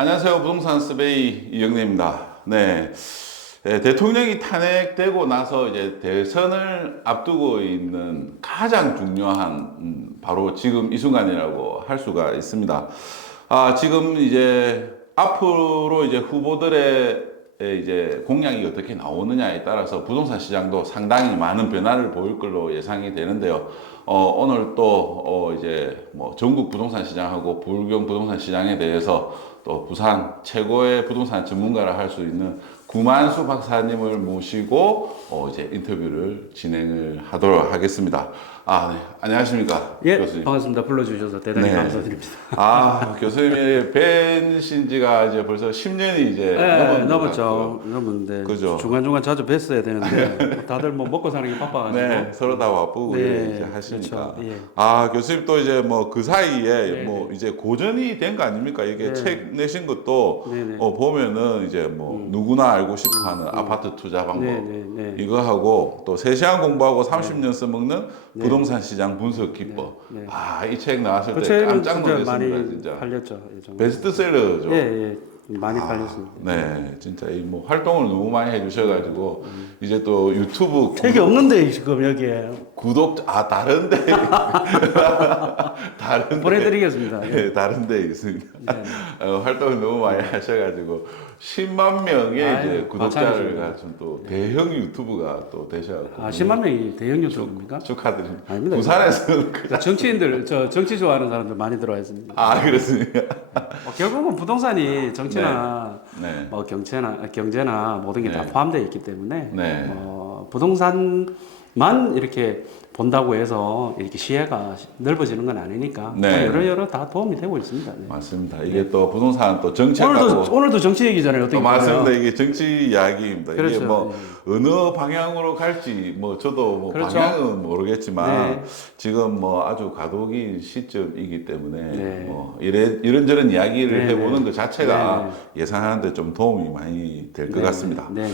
안녕하세요. 부동산 스베이 이영래입니다. 네. 대통령이 탄핵되고 나서 이제 대선을 앞두고 있는 가장 중요한 바로 지금 이 순간이라고 할 수가 있습니다. 지금 이제 앞으로 이제 후보들의 이제 공약이 어떻게 나오느냐에 따라서 부동산 시장도 상당히 많은 변화를 보일 걸로 예상이 되는데요. 오늘 또 이제 뭐 전국 부동산 시장하고 부울경 부동산 시장에 대해서 또 부산 최고의 부동산 전문가라 할 수 있는 구만수 박사님을 모시고 이제 인터뷰를 진행을 하도록 하겠습니다. 네. 안녕하십니까? 예, 교수님. 반갑습니다. 불러주셔서 대단히 네. 감사드립니다. 교수님이 뵌신 지가 이제 벌써 10년이 이제 넘었죠. 넘었는데 그죠. 중간중간 자주 뵀어야 되는데 다들 뭐 먹고 사는 게 바빠가지고. 네, 서로 다 바쁘고 네, 이제 하시니까. 그렇죠. 예. 교수님 또 이제 뭐 그 사이에 네, 뭐 네. 이제 고전이 된 거 아닙니까? 이게 네. 책 내신 것도 네, 네. 보면은 이제 뭐 누구나 알고 싶어 하는 아파트 투자 방법 네, 네, 네. 이거 하고 또 3시간 공부하고 30년 써먹는 부동산 시장 분석 기법. 네, 네. 이 책 나왔을 그 때 책은 깜짝 진짜 놀랐습니다, 많이 진짜. 팔렸죠. 예, 정말. 베스트셀러죠. 예, 예. 많이 팔렸습니다. 네, 진짜 이 뭐 활동을 너무 많이 해주셔가지고 이제 또 유튜브 책이 없는데 지금 여기에 다른데 다른데 보내드리겠습니다. 예. 네, 다른데 있습니다. 네, 활동을 너무 많이 하셔가지고 10만 명의 아유, 이제 구독자를 마찬가지입니다. 가진 또 대형 유튜브가 또 되셔가지고 10만 명이 대형 유튜브입니까? 축하드립니다. 아닙니다. 부산에서는 정치인들, 정치 좋아하는 사람들 많이 들어와 있습니다. 그렇습니까? 결국은 부동산이 정치나 네. 뭐 경제나 모든 게 다 네. 포함되어 있기 때문에 네. 부동산만 이렇게 본다고 해서 이렇게 시야가 넓어지는 건 아니니까 네. 여러 다 도움이 되고 있습니다. 네. 맞습니다. 이게 또 부동산 또 정책하고 오늘도 정치 얘기잖아요. 어떻게 맞습니다. 보면. 이게 정치 이야기입니다. 이게 그렇죠. 뭐 네. 어느 방향으로 갈지 뭐 저도 뭐 그렇죠. 방향은 모르겠지만 네. 지금 뭐 아주 가독인 시점이기 때문에 네. 뭐 이런저런 이야기를 네, 해보는 네. 그 자체가 네, 예상하는데 좀 도움이 많이 될 것 네, 같습니다. 네, 네.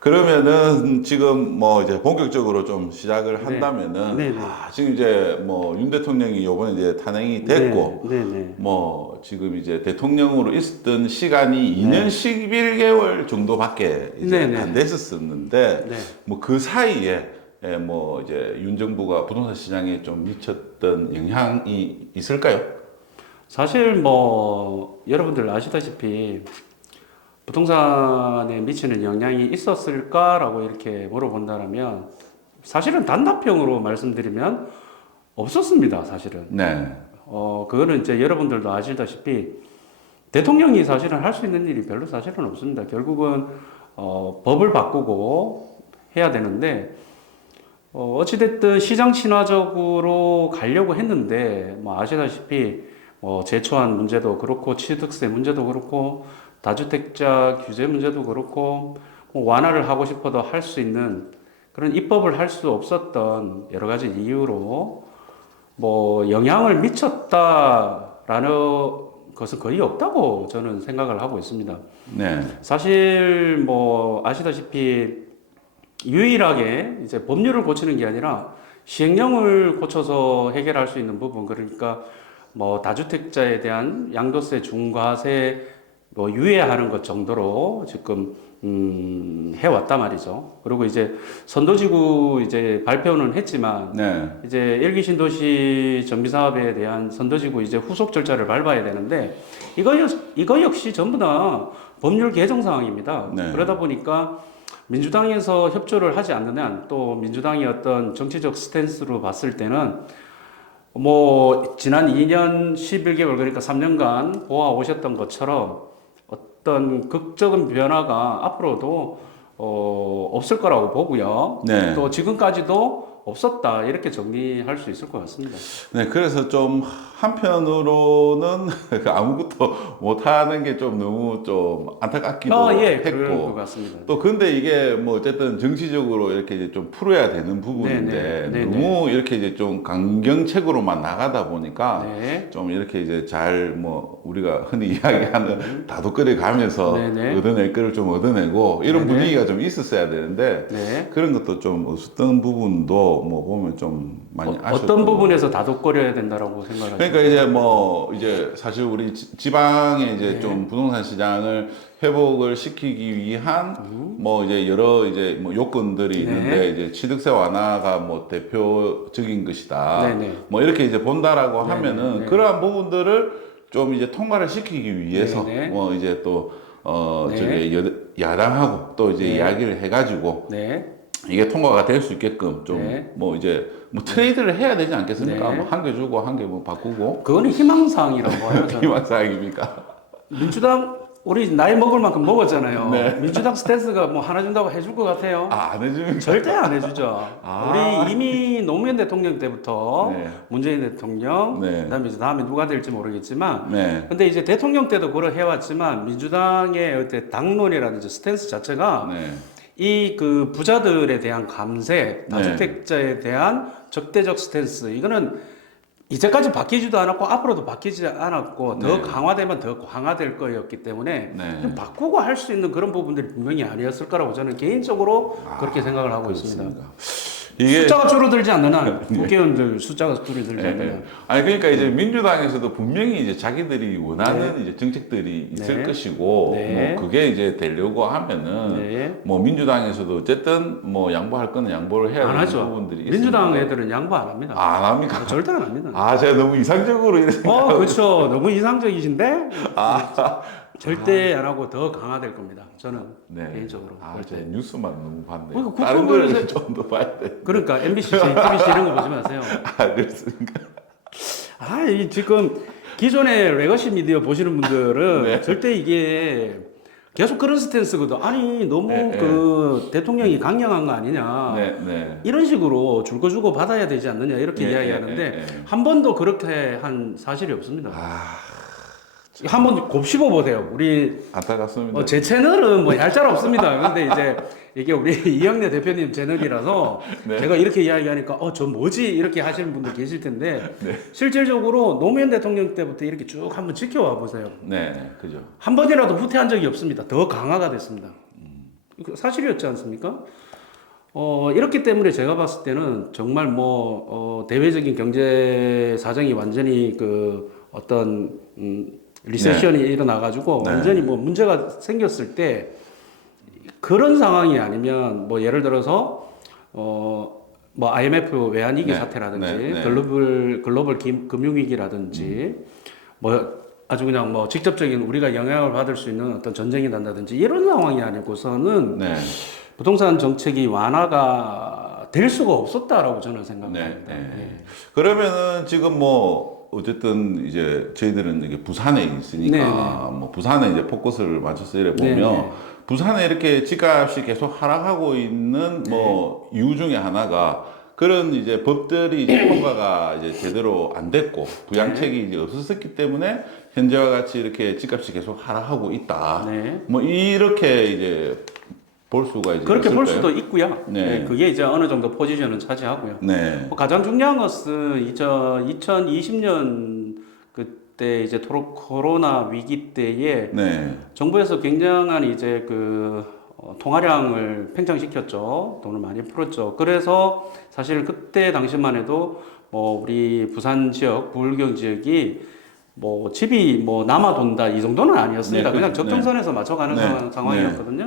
그러면은 지금 뭐 이제 본격적으로 좀 시작을 한다면은 네, 네. 지금 이제 뭐 윤 대통령이 요번에 이제 탄핵이 됐고 네, 네. 뭐 지금 이제 대통령으로 있었던 시간이 2년 11개월 정도밖에 이제 네, 네. 안 됐었는데 네. 뭐 그 사이에 뭐 이제 윤 정부가 부동산 시장에 좀 미쳤던 영향이 있을까요? 사실 뭐 여러분들 아시다시피 부동산에 미치는 영향이 있었을까라고 이렇게 물어본다면 사실은 단답형으로 말씀드리면 없었습니다. 사실은. 네. 그거는 이제 여러분들도 아시다시피 대통령이 사실은 할 수 있는 일이 별로 사실은 없습니다. 결국은 법을 바꾸고 해야 되는데 어찌됐든 시장 친화적으로 가려고 했는데 뭐 아시다시피 제초안 문제도 그렇고 취득세 문제도 그렇고 다주택자 규제 문제도 그렇고 뭐 완화를 하고 싶어도 할 수 있는 그런 입법을 할 수 없었던 여러 가지 이유로 뭐 영향을 미쳤다라는 것은 거의 없다고 저는 생각을 하고 있습니다. 네. 사실 뭐 아시다시피 유일하게 이제 법률을 고치는 게 아니라 시행령을 고쳐서 해결할 수 있는 부분, 그러니까 뭐 다주택자에 대한 양도세 중과세 뭐 유예하는 것 정도로 지금 해왔단 말이죠. 그리고 이제 선도지구 이제 발표는 했지만 네. 이제 일기 신도시 정비 사업에 대한 선도지구 이제 후속 절차를 밟아야 되는데 이거 역시 전부 다 법률 개정 사항입니다. 네. 그러다 보니까 민주당에서 협조를 하지 않는 한 또 민주당의 어떤 정치적 스탠스로 봤을 때는 뭐 지난 2년 11개월 그러니까 3년간 보아 오셨던 것처럼 어떤 극적인 변화가 앞으로도 없을 거라고 보고요. 네. 또 지금까지도 없었다 이렇게 정리할 수 있을 것 같습니다. 네, 그래서 좀 한편으로는 아무것도 못하는 게 좀 너무 좀 안타깝기도 예, 그럴 것 했고 같습니다. 또 근데 이게 뭐 어쨌든 정치적으로 이렇게 이제 좀 풀어야 되는 부분인데 네, 네, 너무 이렇게 이제 좀 강경책으로만 나가다 보니까 네. 좀 이렇게 이제 잘 뭐 우리가 흔히 이야기하는 다독거려 가면서 네, 네. 얻어낼 거를 좀 얻어내고 이런 네, 네. 분위기가 좀 있었어야 되는데 네. 그런 것도 좀 없었던 부분도 뭐 보면 좀 많이 아쉬웠던 어떤 부분에서 다독거려야 된다라고 생각하세요? 그러니까 이제 뭐 이제 사실 우리 지방에 이제 네. 좀 부동산 시장을 회복을 시키기 위한 뭐 이제 여러 이제 뭐 요건들이 네. 있는데 이제 취득세 완화가 뭐 대표적인 것이다. 네네. 뭐 이렇게 이제 본다라고 네네. 하면은 네. 그러한 부분들을 좀 이제 통과를 시키기 위해서 네네. 뭐 이제 또 네. 저기 야당하고 또 이제 네. 이야기를 해가지고 네. 이게 통과가 될 수 있게끔 좀 네. 뭐 이제 뭐 트레이드를 해야 되지 않겠습니까? 네. 뭐 한 개 주고 한 개 뭐 바꾸고 그거는 희망사항이라고 해요. 저는. 비만사항입니까? 민주당 우리 나이 먹을 만큼 먹었잖아요. 네. 민주당 스탠스가 뭐 하나 준다고 해줄 것 같아요? 안 해주면 절대 안 해주죠. 아. 우리 이미 노무현 대통령 때부터 네. 문재인 대통령, 네. 그다음에 이제 다음에 누가 될지 모르겠지만, 네. 근데 이제 대통령 때도 그걸 해왔지만 민주당의 어떤 당론이라든지 스탠스 자체가 네. 이 그 부자들에 대한 감세, 네. 다주택자에 대한 적대적 스탠스 이거는 이제까지 바뀌지도 않았고 앞으로도 바뀌지 않았고 더 네. 강화되면 더 강화될 거였기 때문에 네. 좀 바꾸고 할 수 있는 그런 부분들이 분명히 아니었을 거라고 저는 개인적으로 그렇게 생각을 하고 있습니다. 그렇습니다. 이게 숫자가 줄어들지 않는 한 국회의원들 숫자가 줄어들지 네, 않는 네. 한 아니 그러니까 이제 민주당에서도 분명히 이제 자기들이 원하는 이제 정책들이 있을 네. 것이고 네. 뭐 그게 이제 되려고 하면은 네. 뭐 민주당에서도 어쨌든 뭐 양보할 거는 양보를 해야 안 되는 하죠. 부분들이 있습니다. 민주당 애들은 양보 안 합니다. 안 합니까? 절대 안 합니다. 아 제가 너무 이상적으로 이렇게 그렇죠. 너무 이상적이신데 아. 절대 안 하고 더 강화될 겁니다. 저는 네. 개인적으로 아, 볼 제가 때. 뉴스만 너무 봤네요. 그러니까 다른 국토부에서- 걸 좀 더 봐야 돼. 그러니까 MBC, JTBC 이런 거 보지 마세요. 아, 그렇습니까? 이 지금 기존의 레거시 미디어 보시는 분들은 네. 절대 이게 계속 그런 스탠스거든. 아니 너무 네, 그 대통령이 강령한 거 아니냐. 네, 네. 이런 식으로 줄 거 주고 받아야 되지 않느냐 이렇게 네, 이야기하는데 네, 네, 네. 한 번도 그렇게 한 사실이 없습니다. 아, 한번 곱씹어 보세요. 우리 안타깝습니다. 제 채널은 뭐 얄짤 없습니다. 근데 이제 이게 우리 이영래 대표님 채널이라서 네. 제가 이렇게 이야기하니까 저 뭐지 이렇게 하시는 분들 계실 텐데 네. 실질적으로 노무현 대통령 때부터 이렇게 쭉 한번 지켜와 보세요. 네, 네, 그죠. 한 번이라도 후퇴한 적이 없습니다. 더 강화가 됐습니다. 이거 사실이었지 않습니까? 이렇기 때문에 제가 봤을 때는 정말 대외적인 경제 사정이 완전히 그 어떤 리세션이 일어나가지고 네. 완전히 뭐 문제가 생겼을 때 그런 상황이 아니면 뭐 예를 들어서 뭐 IMF 외환위기 네. 사태라든지 네. 네. 글로벌 금융위기라든지 뭐 아주 그냥 뭐 직접적인 우리가 영향을 받을 수 있는 어떤 전쟁이 난다든지 이런 상황이 아니고서는 네. 부동산 정책이 완화가 될 수가 없었다라고 저는 생각합니다. 네, 네. 그러면은 지금 뭐 어쨌든 이제 저희들은 이게 부산에 있으니까 네, 네. 뭐 부산에 이제 포커스를 맞춰서 이래 보면 네, 네. 부산에 이렇게 집값이 계속 하락하고 있는 뭐 이유 중에 하나가 그런 이제 법들이 이제 통과가 이제 제대로 안 됐고 부양책이 이제 없었기 때문에 현재와 같이 이렇게 집값이 계속 하락하고 있다. 네. 뭐 이렇게 이제 볼 수가 이제 그렇게 볼 있을까요? 수도 있고요. 네. 네, 그게 이제 어느 정도 포지션은 차지하고요. 네. 가장 중요한 것은 2020년 그때 이제 코로나 위기 때에 네. 정부에서 굉장한 이제 통화량을 팽창시켰죠. 돈을 많이 풀었죠. 그래서 사실 그때 당시만 해도 우리 부산 지역, 부울경 지역이 집이 남아 돈다 이 정도는 아니었습니다. 네, 그냥 네. 적정선에서 맞춰가는 네. 상황이었거든요.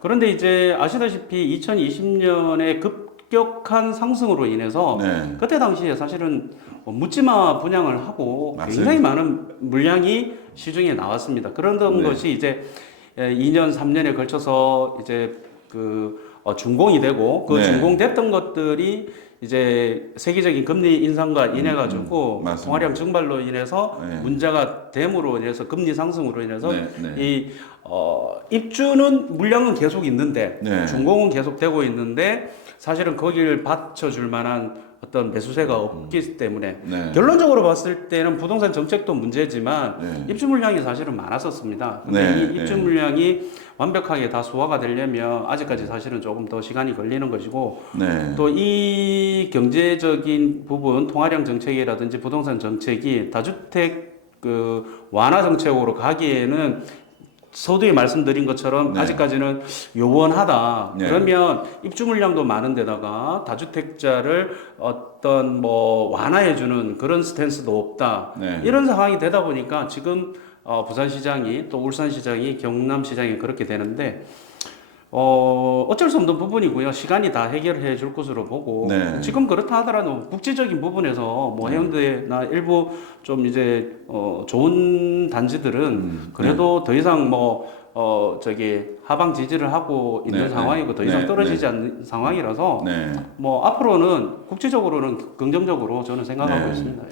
그런데 이제 아시다시피 2020년에 급격한 상승으로 인해서 네. 그때 당시에 사실은 묻지마 분양을 하고 맞습니다. 굉장히 많은 물량이 시중에 나왔습니다. 그런 네. 것이 이제 2년, 3년에 걸쳐서 이제 준공이 되고 그 네. 준공됐던 것들이 이제 세계적인 금리 인상과 인해 가지고 맞습니다. 통화량 증발로 인해서 네. 문제가 됨으로 인해서 금리 상승으로 인해서 네, 네. 이 입주는 물량은 계속 있는데 네. 준공은 계속 되고 있는데 사실은 거기를 받쳐줄 만한 어떤 매수세가 없기 때문에 네. 결론적으로 봤을 때는 부동산 정책도 문제지만 네. 입주 물량이 사실은 많았었습니다. 근데 네, 이 입주 네. 물량이 완벽하게 다 소화가 되려면 아직까지 사실은 조금 더 시간이 걸리는 것이고 네. 또 이 경제적인 부분 통화량 정책이라든지 부동산 정책이 다주택 완화 정책으로 가기에는 서두에 말씀드린 것처럼 네. 아직까지는 요원하다. 네. 그러면 입주 물량도 많은 데다가 다주택자를 어떤 뭐 완화해주는 그런 스탠스도 없다. 네. 이런 상황이 되다 보니까 지금 부산시장이 또 울산시장이 경남시장이 그렇게 되는데 어쩔 수 없는 부분이고요. 시간이 다 해결해 줄 것으로 보고 네. 지금 그렇다 하더라도 국지적인 부분에서 뭐 해운대나 일부 좀 이제 좋은 단지들은 그래도 더 이상 뭐 저기 하방 지지를 하고 있는 네, 상황이고 더 이상 떨어지지 않는 상황이라서 네. 뭐 앞으로는 국지적으로는 긍정적으로 저는 생각하고 네. 있습니다.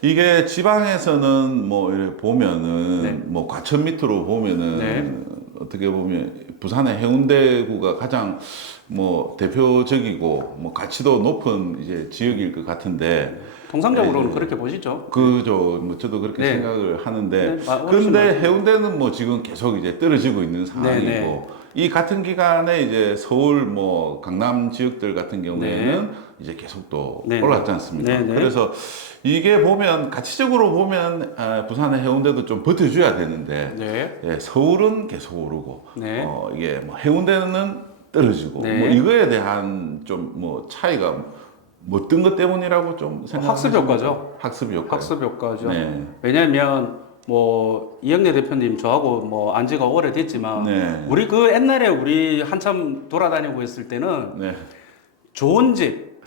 이게 지방에서는 뭐 이렇게 보면은 네. 뭐 과천 밑으로 보면은 네. 어떻게 보면 부산의 해운대구가 가장 뭐 대표적이고 뭐 가치도 높은 이제 지역일 것 같은데 통상적으로는 네. 그렇게 보시죠. 그죠. 뭐 저도 그렇게 네. 생각을 하는데 네. 훨씬 그런데 맞습니다. 해운대는 뭐 지금 계속 이제 떨어지고 있는 상황이고 네. 이 같은 기간에 이제 서울 뭐 강남 지역들 같은 경우에는 이제 계속 또 네. 올랐지 않습니까? 네. 네. 그래서 이게 보면 가치적으로 보면 부산의 해운대도 좀 버텨줘야 되는데 네. 예, 서울은 계속 오르고 네. 이게 뭐 해운대는 떨어지고 네. 뭐 이거에 대한 좀 뭐 차이가 뭐 어떤 것 때문이라고 좀 학습 효과죠. 학습 효과. 학습 효과죠. 네. 왜냐하면 뭐 이영래 대표님 저하고 뭐 안지가 오래됐지만 네. 우리 그 옛날에 우리 한참 돌아다니고 있을 때는 네. 좋은 집,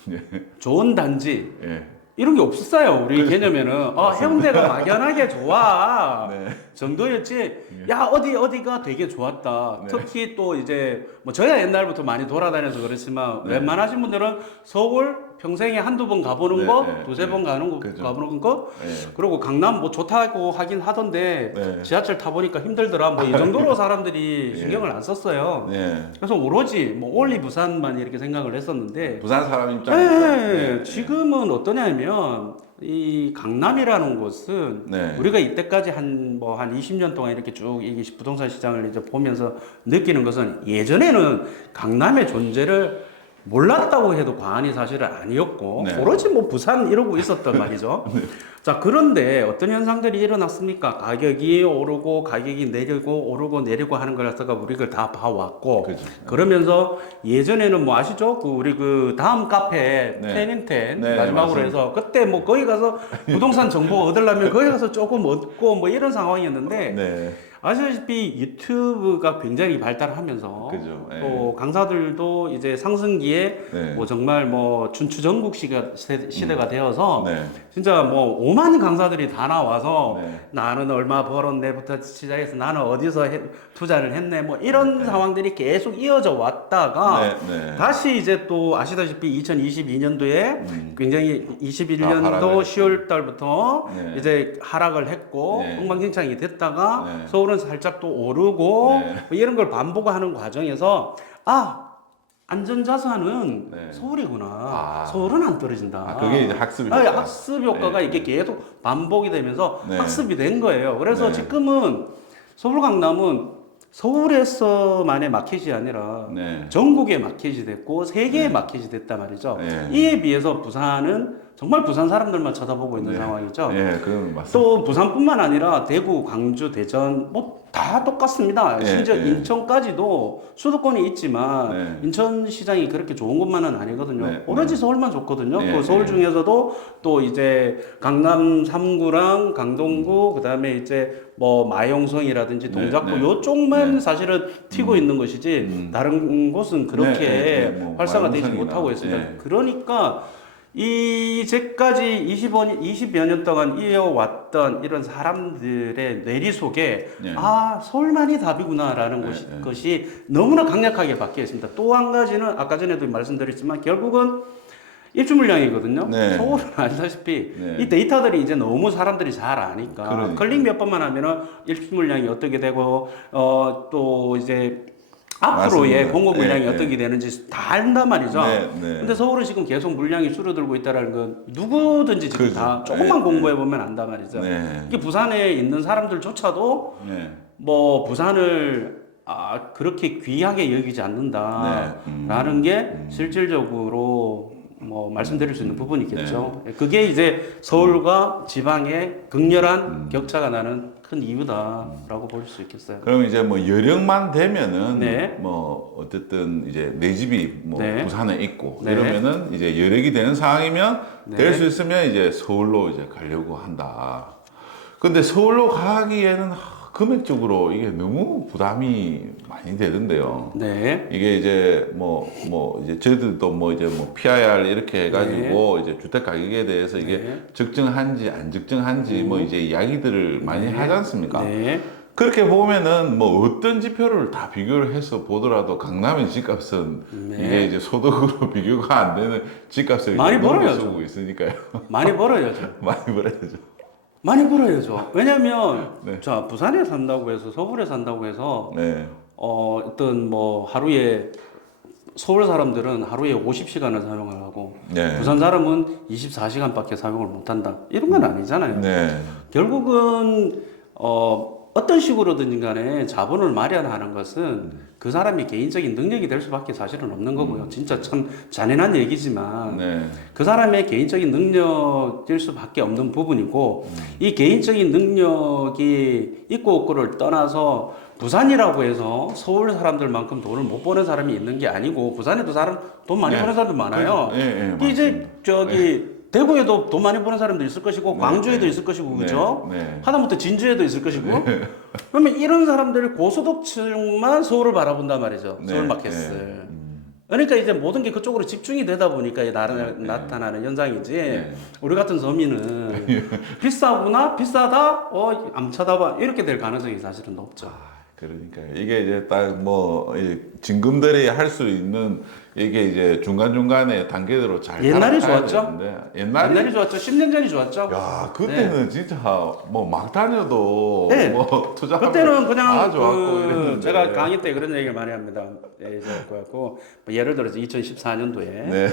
좋은 단지 예. 이런 게 없었어요. 우리 개념에는 해운대가 막연하게 좋아 네. 정도였지. 야 어디가 되게 좋았다. 네. 특히 또 이제 뭐 저야 옛날부터 많이 돌아다녀서 그렇지만 네. 웬만하신 분들은 서울 평생에 한두 번 가보는 네, 거, 네, 두세 번 네. 가는 거, 그죠. 가보는 거. 예. 그리고 강남 뭐 좋다고 하긴 하던데 네. 지하철 타보니까 힘들더라. 뭐 이 정도로 사람들이 예. 신경을 안 썼어요. 네. 그래서 오로지 뭐 올리 부산만 이렇게 생각을 했었는데 부산 사람 입장에서 네, 지금은 어떠냐면 이 강남이라는 곳은 네. 우리가 이때까지 한 20년 동안 이렇게 쭉 이 부동산 시장을 이제 보면서 느끼는 것은 예전에는 강남의 존재를 몰랐다고 해도 과언이 사실은 아니었고 네. 오로지 뭐 부산 이러고 있었단 말이죠. 자, 그런데 어떤 현상들이 일어났습니까? 가격이 오르고 가격이 내리고 오르고 내리고 하는 거라서가 우리가 다 봐왔고 그죠. 그러면서 예전에는 뭐 아시죠? 우리 그 다음 카페 네. 텐인텐 네, 마지막으로 맞습니다. 해서 그때 뭐 거기 가서 부동산 정보 얻으려면 거기 가서 조금 얻고 뭐 이런 상황이었는데 네. 아시다시피 유튜브가 굉장히 발달하면서 그죠. 예. 또 강사들도 이제 상승기에 네. 뭐 정말 뭐 춘추전국 시대가 되어서 네. 진짜 뭐 오만 강사들이 다 나와서 네. 나는 얼마 벌었네부터 시작해서 나는 어디서 투자를 했네 뭐 이런 상황들이 계속 이어져 왔다가 네. 네. 다시 이제 또 아시다시피 2022년도에 굉장히 다 21년도 하락을 10월 달부터 네. 이제 하락을 했고 네. 엉망진창이 됐다가 네. 서울은 살짝 또 오르고 네. 뭐 이런 걸 반복하는 과정에서 안전자산은 네. 서울이구나. 서울은 안 떨어진다. 그게 이제 학습 아니, 효과. 학습 효과가 네. 이게 계속 반복이 되면서 네. 학습이 된 거예요. 그래서 네. 지금은 서울 강남은 서울에서만의 마켓이 아니라 네. 전국의 마켓이 됐고 세계의 마켓이 됐단 말이죠. 네. 이에 비해서 부산은 정말 부산 사람들만 쳐다보고 있는 네. 상황이죠. 예, 그건 맞습니다. 또 부산뿐만 아니라 대구, 광주, 대전 뭐 다 똑같습니다. 네, 심지어 네. 인천까지도 수도권이 있지만 네. 인천 시장이 그렇게 좋은 것만은 아니거든요. 네, 오로지 서울만 좋거든요. 네, 그 서울 네. 중에서도 또 이제 강남 3구랑 강동구 그다음에 이제 뭐 마용성이라든지 네, 동작구 네. 요쪽만 네. 사실은 튀고 있는 것이지 다른 곳은 그렇게 네, 네, 네. 뭐 활성화되지 마용성이나, 못하고 있습니다. 네. 그러니까 이제까지 20여 년 동안 이어왔던 이런 사람들의 뇌리 속에 네. 서울만이 답이구나라는 네, 것이, 네. 것이 너무나 강력하게 박혀 있습니다. 또 한 가지는 아까 전에도 말씀드렸지만 결국은 입주 물량이거든요. 네. 서울은 아시다시피 네. 이 데이터들이 이제 너무 사람들이 잘 아니까 그러니까요. 클릭 몇 번만 하면은 입주 물량이 어떻게 되고 또 이제 앞으로의 맞습니다. 공급 물량이 네, 어떻게 되는지 다 안단 말이죠. 네, 네. 근데 서울은 지금 계속 물량이 줄어들고 있다는 건 누구든지 지금 그죠. 다 조금만 네, 공부해 보면 안단 말이죠. 네. 이게 부산에 있는 사람들조차도 네. 뭐 부산을 그렇게 귀하게 여기지 않는다라는 게 실질적으로 뭐 말씀드릴 수 있는 부분이겠죠. 그게 이제 서울과 지방의 극렬한 격차가 나는 큰 큰 이유다라고 볼 수 있겠어요. 그럼 이제 뭐 여력만 되면은 네. 뭐 어쨌든 이제 내 집이 뭐 네. 부산에 있고 네. 이러면은 이제 여력이 되는 상황이면 네. 될 수 있으면 이제 서울로 이제 가려고 한다. 근데 서울로 가기에는 금액적으로 이게 너무 부담이 많이 되던데요. 네. 이게 이제 이제 저희들도 뭐 이제 뭐 PIR 이렇게 해가지고 이제 주택 가격에 대해서 이게 네. 적정한지 안 적정한지 뭐 이제 이야기들을 많이 하지 않습니까? 네. 그렇게 보면은 뭐 어떤 지표를 다 비교를 해서 보더라도 강남의 집값은 네. 이게 이제 소득으로 비교가 안 되는 집값을 많이 이제 벌어야죠. 쓰고 있으니까요. 많이 벌어야죠. 많이 벌어야죠. 많이 벌어야죠. 왜냐면 네. 자 부산에 산다고 해서 서울에 산다고 해서 네. 어떤 뭐 하루에 서울 사람들은 하루에 50시간을 사용을 하고 네. 부산 사람은 24시간밖에 사용을 못한다. 이런 건 아니잖아요. 네. 결국은 어떤 식으로든 간에 자본을 마련하는 것은 그 사람이 개인적인 능력이 될 수밖에 사실은 없는 거고요. 진짜 참 잔인한 얘기지만 네. 그 사람의 개인적인 능력일 수밖에 없는 부분이고 이 개인적인 능력이 있고 없고를 떠나서 부산이라고 해서 서울 사람들만큼 돈을 못 버는 사람이 있는 게 아니고 부산에도 사람 돈 많이 네. 버는 사람들 많아요. 네, 이제 저기 대구에도 돈 많이 버는 사람도 있을 것이고 광주에도 있을 것이고 그죠? 네. 하다못해 진주에도 있을 것이고 그러면 이런 사람들이 고소득층만 서울을 바라본단 말이죠. 네. 서울 마켓을. 그러니까 이제 모든 게 그쪽으로 집중이 되다 보니까 나타나는 현상이지. 네. 우리 같은 서민은 비싸구나, 비싸다, 안 쳐다봐 이렇게 될 가능성이 사실은 높죠. 그러니까요. 이게 이제 딱 뭐 진금들이 할 수 있는 이게 이제 중간중간에 단계대로 잘 옛날이 따라가야 좋았죠? 되는데 옛날이 좋았죠. 10년 전이 좋았죠. 야, 그때는 진짜 뭐 막 다녀도 네. 뭐 투자하면 그때는 그냥 다 좋았고 이랬는데. 제가 강의 때 그런 얘기를 많이 합니다. 예, 그래갖고 뭐 예를 들어서 2014년도에 네.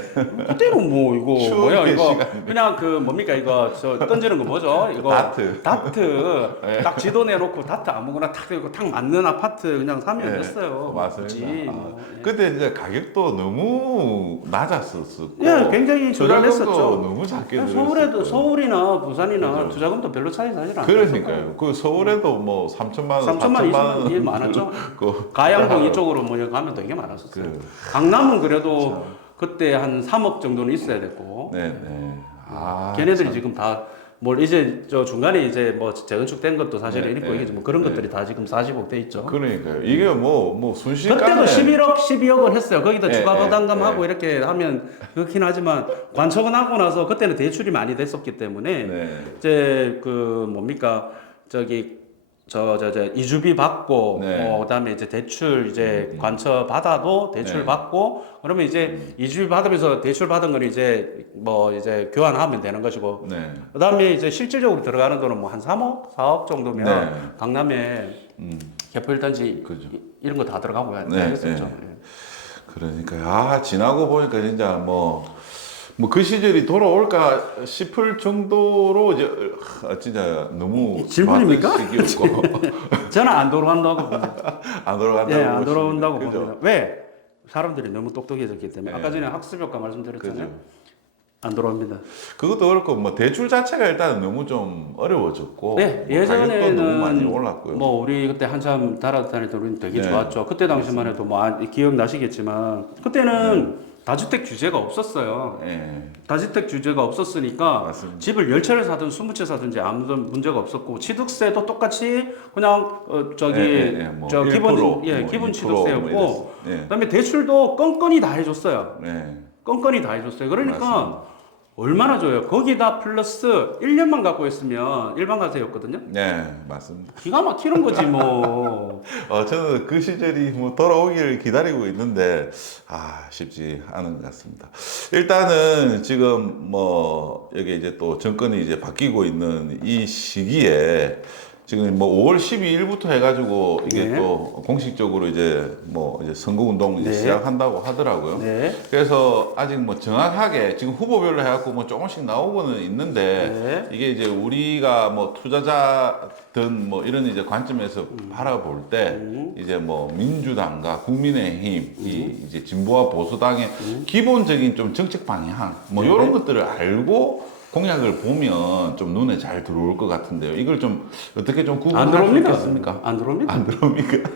그때는 뭐 이거 뭐야 추억의 이거 시간이네. 그냥 그 뭡니까 이거 저 던지는 거 뭐죠? 이거 다트 딱 지도 내놓고 다트 아무거나 탁 이거 탁 맞는 아파트 그냥 사면 네, 됐어요. 맞습니다. 굳이 아, 뭐, 예. 그때 이제 가격도 너무 낮았었고. 예, 굉장히 투자금도 저렴했었죠. 너무 작게 그냥 들었었고. 서울이나 부산이나 그죠. 투자금도 별로 차이 사실 안 그러니까요. 그 서울에도 뭐 3천만 원, 3천만, 4천만 원 2천만 이 많았죠. 그 가양동 이쪽으로 뭐 가면 되게 많았었어요. 강남은 그래도 그때 한 3억 정도는 있어야 됐고. 네, 네. 아, 걔네들이 지금 다 뭘 이제 저 중간에 이제 뭐 재건축된 것도 사실은 네, 있고 네, 이게 뭐 그런 네. 것들이 다 지금 40억 돼 있죠. 그러니까요. 이게 뭐 순식간에 그때도 11억, 12억을 했어요. 거기다 네, 추가 네, 부담금하고 네. 이렇게 하면 그렇긴 하지만 관청은 하고 나서 그때는 대출이 많이 됐었기 때문에 네. 이제 그 뭡니까 저기 저 이주비 받고 네. 그다음에 이제 대출 이제 관처 받아도 대출 네. 받고 그러면 이제 이주비 받으면서 대출 받은 거는 이제 뭐 이제 교환하면 되는 것이고 네. 그다음에 이제 실질적으로 들어가는 돈은 뭐 한 3억, 4억 정도면 네. 강남에 개포 1단지 그죠. 이런 거 다 들어가고 네, 했었죠. 그러니까 지나고 보니까 진짜 그 시절이 돌아올까 싶을 정도로 이제 진짜 너무 질문입니까? 좋았던 시기였고 저는 안 돌아간다고 봅니다. 안 돌아간다고 예, 안 보시면 돌아온다고 그죠? 봅니다. 왜? 사람들이 너무 똑똑해졌기 때문에. 네. 아까 전에 학습 효과 말씀드렸잖아요. 그죠. 안 돌아옵니다. 그것도 그렇고 뭐 대출 자체가 일단 너무 좀 어려워졌고 네, 뭐 가격도 너무 많이 예전에는 올랐고요. 뭐 우리 그때 한참 다닐 때 우리는 되게 네. 좋았죠. 그때 당시만 해도 뭐 기억나시겠지만 그때는 다주택 규제가 없었어요. 예. 다주택 규제가 없었으니까 맞습니다. 집을 10채를 사든 20채 사든지 아무 문제가 없었고 취득세도 똑같이 그냥 뭐 저 1%, 기본 뭐 기본 2% 취득세였고 뭐 이랬어. 예. 그다음에 대출도 건건이 다 해줬어요. 네. 건건이 다 해줬어요. 그러니까 맞습니다. 얼마나 좋아요. 거기다 플러스 1년만 갖고 있으면 일반 과세였거든요. 네, 맞습니다. 기가 막히는 거지 뭐. 저는 그 시절이 뭐 돌아오기를 기다리고 있는데 쉽지 않은 것 같습니다. 일단은 지금 뭐 여기 이제 또 정권이 이제 바뀌고 있는 이 시기에 지금 뭐 5월 12일부터 해가지고 이게 네. 또 공식적으로 이제 선거운동 이제 네. 시작한다고 하더라고요. 네. 그래서 아직 뭐 정확하게 지금 후보별로 해갖고 뭐 조금씩 나오고는 있는데 네. 이게 이제 우리가 뭐 투자자든 뭐 이런 이제 관점에서 바라볼 때 이제 뭐 민주당과 국민의힘 이 이제 진보와 보수당의 기본적인 좀 정책 방향 뭐 네. 이런 것들을 알고 공약을 보면 좀 눈에 잘 들어올 것 같은데요. 이걸 좀 어떻게 좀 안 구분할 수 들어옵니다. 있겠습니까? 안 들어옵니다. 안 들어옵니까?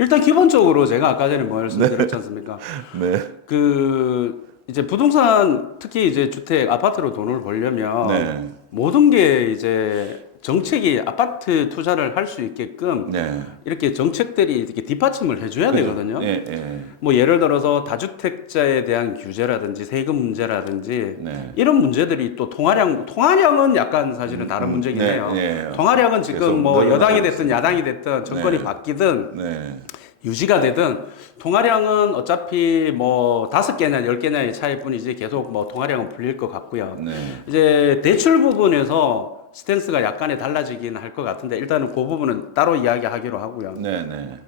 일단 기본적으로 제가 아까 전에 말씀드렸지 않습니까? 네. 그 이제 부동산 특히 이제 주택 아파트로 돈을 벌려면 네. 모든 게 이제 정책이 아파트 투자를 할 수 있게끔 네. 이렇게 정책들이 이렇게 뒷받침을 해줘야 그죠. 되거든요. 예, 예. 뭐 예를 들어서 다주택자에 대한 규제라든지 세금 문제라든지 네. 이런 문제들이 또 통화량은 약간 사실은 다른 문제긴 네, 해요. 네. 통화량은 계속 지금 뭐 늘어나고 여당이 됐든 있습니다. 야당이 됐든 정권이 네. 바뀌든 네. 유지가 되든 통화량은 어차피 뭐 5개나 10개나의 차이일 뿐이지 계속 뭐 통화량은 풀릴 것 같고요. 네. 이제 대출 부분에서 스탠스가 약간의 달라지긴 할 것 같은데 일단은 그 부분은 따로 이야기하기로 하고요. 네. 네.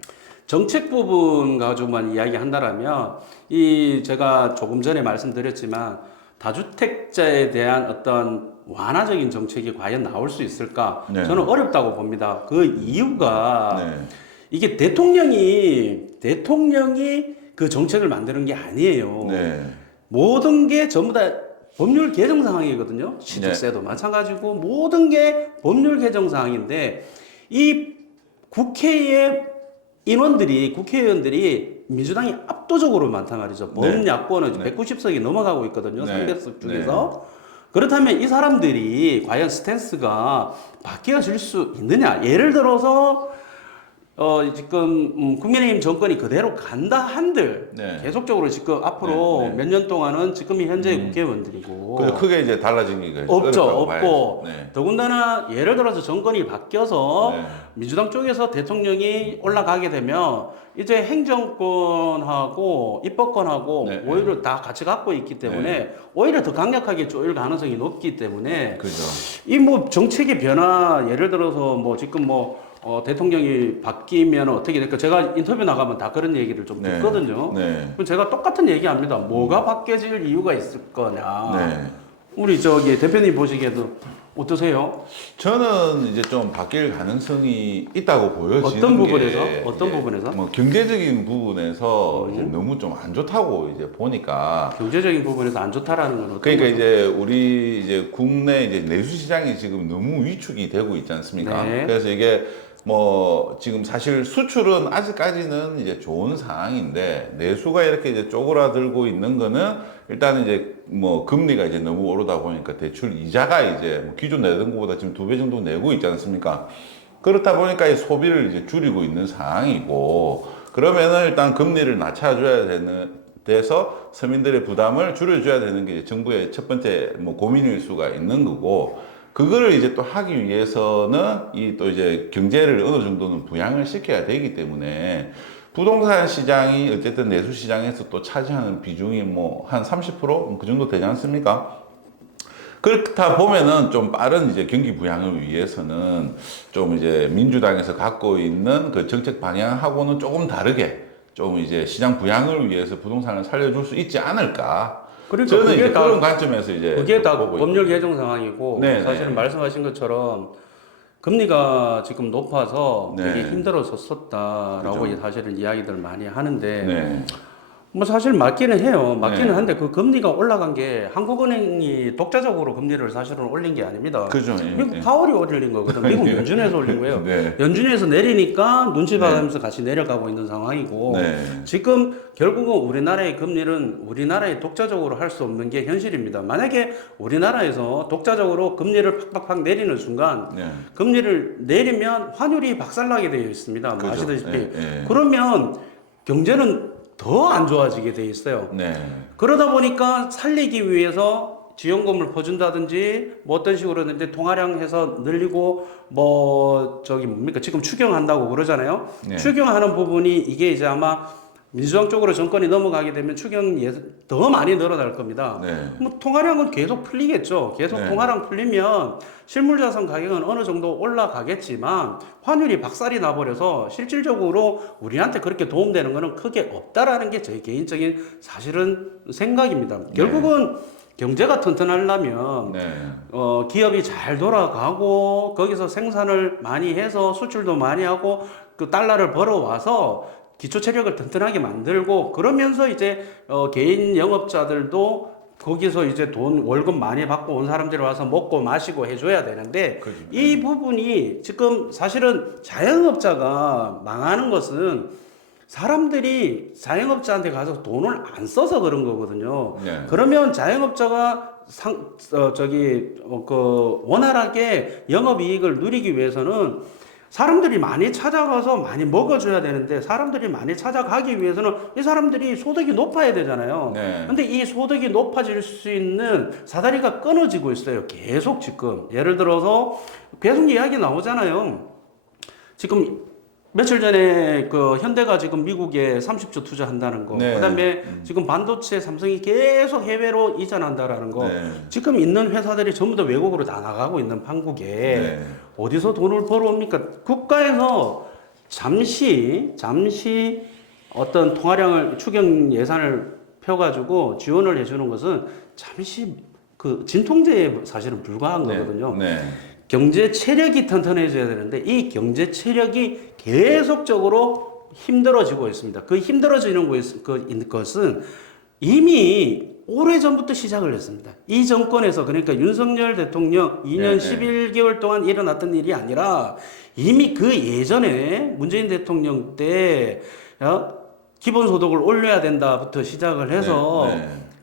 정책 부분 가지고만 이야기한다라면 이 제가 조금 전에 말씀드렸지만 다주택자에 대한 어떤 완화적인 정책이 과연 나올 수 있을까? 네. 저는 어렵다고 봅니다. 그 이유가 네. 이게 대통령이 그 정책을 만드는 게 아니에요. 네. 모든 게 전부 다 법률 개정 사항이거든요. 취득세도 마찬가지고 모든 게 법률 개정 사항인데 이 국회의 국회의원들이 민주당이 압도적으로 많단 말이죠. 네. 범야권은 네. 190석이 넘어가고 있거든요. 네. 상대석 중에서. 그렇다면 이 사람들이 과연 스탠스가 바뀌어질 수 있느냐? 예를 들어서 지금 국민의힘 정권이 그대로 간다 한들 네. 계속적으로 지금 앞으로 네, 네. 몇 년 동안은 지금이 현재 국회의원들이고 그 크게 이제 달라진 게 없죠. 어렵다고 없고 봐야죠. 네. 더군다나 예를 들어서 정권이 바뀌어서 네. 민주당 쪽에서 대통령이 올라가게 되면 이제 행정권하고 입법권하고 네, 오히려 다 같이 갖고 있기 때문에 오히려 더 강력하게 쪼일 가능성이 높기 때문에 그죠. 이 뭐 정책의 변화 예를 들어서 뭐 지금 대통령이 바뀌면 어떻게 될까? 제가 인터뷰 나가면 다 그런 얘기를 좀 네. 듣거든요. 네. 그럼 제가 똑같은 얘기합니다. 뭐가 바뀌어질 이유가 있을 거냐? 네. 우리 대표님 보시기에도 어떠세요? 저는 이제 좀 바뀔 가능성이 있다고 보여지는 어떤 부분에서? 게 어떤 이제 부분에서? 뭐 경제적인 부분에서 이제 너무 좀 안 좋다고 이제 보니까 경제적인 부분에서 안 좋다라는 건 어떤 그러니까 거죠? 이제 우리 이제 국내 이제 내수 시장이 지금 너무 위축이 되고 있지 않습니까? 네. 그래서 이게 뭐 지금 사실 수출은 아직까지는 이제 좋은 상황인데 내수가 이렇게 이제 쪼그라들고 있는 거는 일단 이제 뭐 금리가 이제 너무 오르다 보니까 대출 이자가 이제 뭐 기존 내던 것보다 지금 2배 정도 내고 있지 않습니까? 그렇다 보니까 이 소비를 이제 줄이고 있는 상황이고 그러면은 일단 금리를 낮춰줘야 돼서 서민들의 부담을 줄여줘야 되는 게 정부의 첫 번째 뭐 고민일 수가 있는 거고 그거를 이제 또 하기 위해서는 이 또 이제 경제를 어느 정도는 부양을 시켜야 되기 때문에 부동산 시장이 어쨌든 내수 시장에서 또 차지하는 비중이 뭐 한 30%그 정도 되지 않습니까? 그렇다 보면은 좀 빠른 이제 경기 부양을 위해서는 좀 이제 민주당에서 갖고 있는 그 정책 방향하고는 조금 다르게 좀 이제 시장 부양을 위해서 부동산을 살려줄 수 있지 않을까. 그러니까 저는 그게 이제 다- 그런 관점에서 이제 그게 다 보고 법률 있거든요. 개정 상황이고 네, 사실은 네. 말씀하신 것처럼 금리가 지금 높아서 네. 되게 힘들었었다라고 그죠. 사실은 이야기들을 많이 하는데 네. 뭐 사실 맞기는 해요. 맞기는 네. 한데 그 금리가 올라간 게 한국은행이 독자적으로 금리를 사실은 올린 게 아닙니다. 그죠. 예, 미국 예. 파월이 올린 거거든. 미국 연준에서 올린 거예요. 네. 연준에서 내리니까 눈치 봐가면서 같이 내려가고 있는 상황이고 네. 지금 결국은 우리나라의 금리는 우리나라에 독자적으로 할 수 없는 게 현실입니다. 만약에 우리나라에서 독자적으로 금리를 팍팍팍 내리는 순간 네. 금리를 내리면 환율이 박살나게 되어 있습니다. 뭐 그죠. 아시다시피 예, 예. 그러면 경제는 더 안 좋아지게 돼 있어요. 네. 그러다 보니까 살리기 위해서 지원금을 퍼준다든지 뭐 어떤 식으로 했는데 통화량 해서 늘리고 뭡니까 지금 추경한다고 그러잖아요. 네. 추경하는 부분이 이게 이제 아마 민주당 쪽으로 정권이 넘어가게 되면 추경 더 많이 늘어날 겁니다. 네. 뭐 통화량은 계속 풀리겠죠. 계속 네. 통화량 풀리면 실물자산 가격은 어느 정도 올라가겠지만 환율이 박살이 나버려서 실질적으로 우리한테 그렇게 도움되는 거는 크게 없다라는 게 제 개인적인 사실은 생각입니다. 결국은 경제가 튼튼하려면 네. 기업이 잘 돌아가고 거기서 생산을 많이 해서 수출도 많이 하고 그 달러를 벌어와서 기초 체력을 튼튼하게 만들고 그러면서 이제 개인 영업자들도 거기서 이제 돈 월급 많이 받고 온 사람들이 와서 먹고 마시고 해줘야 되는데 그죠. 이 부분이 지금 사실은 자영업자가 망하는 것은 사람들이 자영업자한테 가서 돈을 안 써서 그런 거거든요. 네. 그러면 자영업자가 원활하게 영업이익을 누리기 위해서는 사람들이 많이 찾아가서 많이 먹어줘야 되는데 사람들이 많이 찾아가기 위해서는 이 사람들이 소득이 높아야 되잖아요. 네. 근데 이 소득이 높아질 수 있는 사다리가 끊어지고 있어요. 계속 지금. 예를 들어서 계속 이야기 나오잖아요. 지금 며칠 전에 그 현대가 지금 미국에 30조 투자한다는 거. 네. 그다음에 지금 반도체 삼성이 계속 해외로 이전한다라는 거. 네. 지금 있는 회사들이 전부 다 외국으로 다 나가고 있는 판국에 네. 어디서 돈을 벌어옵니까? 국가에서 잠시 어떤 통화량을 추경 예산을 펴가지고 지원을 해주는 것은 잠시 그 진통제에 사실은 불과한 거거든요. 네. 경제 체력이 튼튼해져야 되는데 이 경제 체력이 계속적으로 힘들어지고 있습니다. 그 힘들어지는 것은 이미 오래전부터 시작을 했습니다. 이 정권에서 그러니까 윤석열 대통령 2년 11개월 동안 일어났던 일이 아니라 이미 그 예전에 문재인 대통령 때 기본소득을 올려야 된다부터 시작을 해서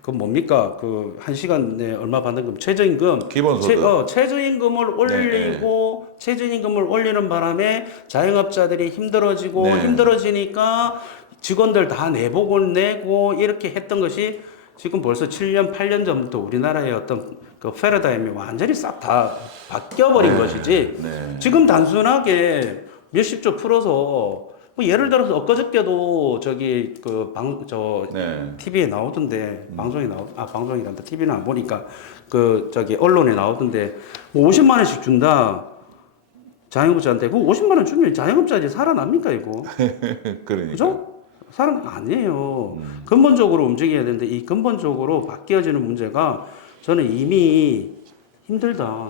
그 뭡니까? 그 한 시간에 얼마 받는 금 최저임금 기본소득 최저임금을 올리고 최저임금을 올리는 바람에 자영업자들이 힘들어지고 힘들어지니까 직원들 다 내복을 내고 이렇게 했던 것이 지금 벌써 7년 8년 전부터 우리나라의 어떤 그 패러다임이 완전히 싹 다 바뀌어 버린 것이지. 지금 단순하게 몇십조 풀어서 뭐 예를 들어서 엊그저께도 저기 TV에 나오던데 방송이란다. TV는 안 보니까 그 저기 언론에 나오던데 뭐 50만 원씩 준다. 자영업자한테 그 50만 원 주면 자영업자 이제 살아납니까 이거? 그러니까. 그죠? 사람 아니에요. 근본적으로 움직여야 되는데 이 근본적으로 바뀌어지는 문제가 저는 이미 힘들다.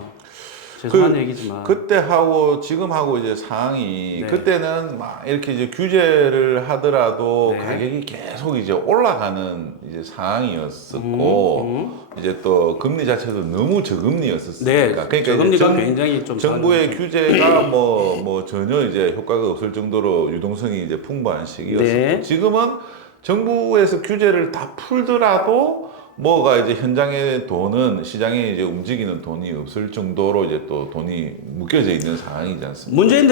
죄송한 얘기지만. 그때 하고 지금 하고 이제 상황이 그때는 막 이렇게 이제 규제를 하더라도 가격이 계속 이제 올라가는 이제 상황이었었고 이제 또 금리 자체도 너무 저금리였었으니까 그러니까 저금리가 굉장히 좀 정부의 규제가 뭐 전혀 이제 효과가 없을 정도로 유동성이 이제 풍부한 시기였었고 지금은 정부에서 규제를 다 풀더라도 뭐가 이제 현장의 돈은 시장에 이제 움직이는 돈이 없을 정도로 이제 또 돈이 묶여져 있는 상황이지 않습니까? 문재인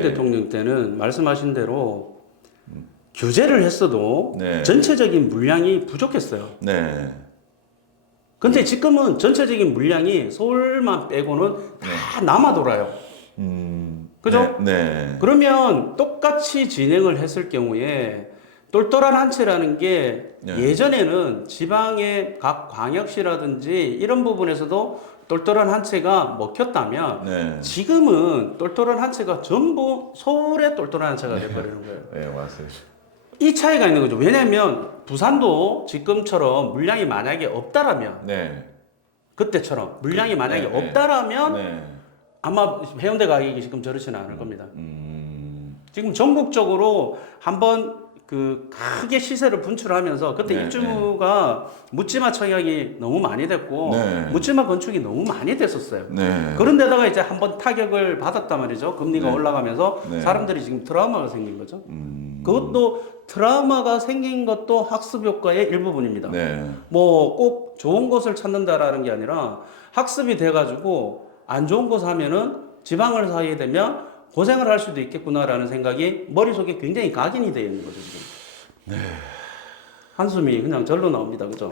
대통령 때는 말씀하신 대로 규제를 했어도 전체적인 물량이 부족했어요. 근데 지금은 전체적인 물량이 서울만 빼고는 다 남아 돌아요. 그죠? 그러면 똑같이 진행을 했을 경우에 똘똘한 한 채라는 게 예전에는 지방의 각 광역시라든지 이런 부분에서도 똘똘한 한 채가 먹혔다면 지금은 똘똘한 한 채가 전부 서울의 똘똘한 한 채가 돼버리는 거예요. 맞습니다. 이 차이가 있는 거죠. 왜냐하면 부산도 지금처럼 물량이 만약에 없다라면 그때처럼 물량이 만약에 없다라면 아마 해운대 가격이 지금 저렇지는 않을 겁니다. 지금 전국적으로 한번 그 크게 시세를 분출하면서 그때 입주가 묻지마 청약이 너무 많이 됐고 묻지마 건축이 너무 많이 됐었어요. 그런데다가 이제 한번 타격을 받았단 말이죠. 금리가 올라가면서 사람들이 지금 트라우마가 생긴 거죠. 그것도 트라우마가 생긴 것도 학습 효과의 일부분입니다. 뭐 꼭 좋은 곳을 찾는다라는 게 아니라 학습이 돼가지고 안 좋은 곳 하면은 지방을 사게 되면 고생을 할 수도 있겠구나라는 생각이 머릿속에 굉장히 각인이 되어 있는 거죠, 지금. 한숨이 그냥 절로 나옵니다. 그죠?